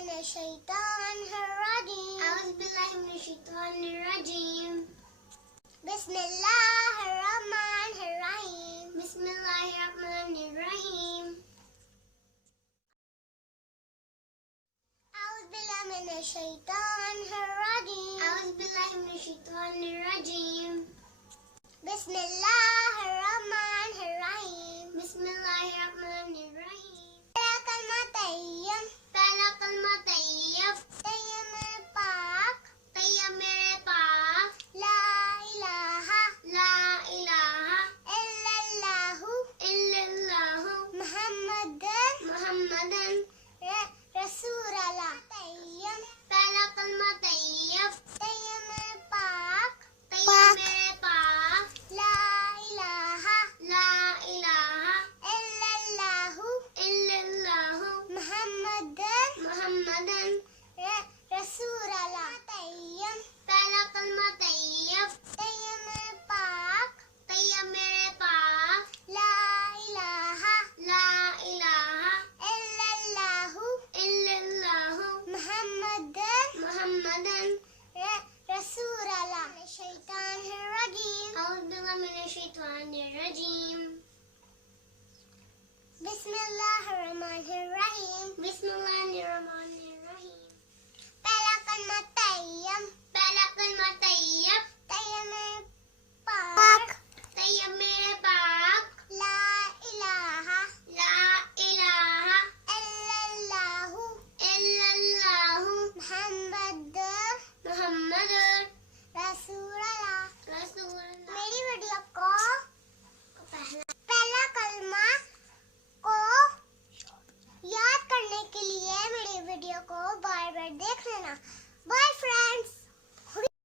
من الشيطان الرجيم. أعوذ بالله من الشيطان الرجيم. بسم الله الرحمن الرحيم. بسم الله الرحمن الرحيم. أعوذ بالله من الشيطان الرجيم. أعوذ بالله من الشيطان الرجيم. بسم الله الرحمن الرحيم. بسم الله الرحمن الرحيم. پہلا کلمہ طیب. پہلا کلمہ طیب. طیب میرے پاک. طیب میرے پاک. لا الہ. لا الہ. الا اللہ. الا اللہ. محمد. محمد. رسول اللہ. طیب. پہلا کلمہ طیب. طیب میرے پاک. طیب میرے پاک. لا الہ. لا الہ. الا اللہ. الا اللہ. محمد. محمد. رسول اللہ. طیب. پہلا کلمہ طیب. طیب میرے پاک. طیب میرے پاک. لا الہ. لا الہ. الا اللہ. الا اللہ. محمد. محمد. رسول اللہ. الشیطان الرجیم. اعوذ باللہ من الشیطان الرجیم. بسم اللہ الرحمن الرحیم. بسم اللہ الرحمن الرحیم. پہلا کلمہ طیب. پہلا کلمہ طیب. طیب میرے پاک. طیب میرے پاک. لا الہ. لا الہ. الا اللہ. الا اللہ. محمد. محمد. رسول اللہ. رسول اللہ. میری ویڈیو کو پہلا کلمہ کو یاد کرنے کے لیے میری ویڈیو کو بار بار دیکھ لینا. Bye friends.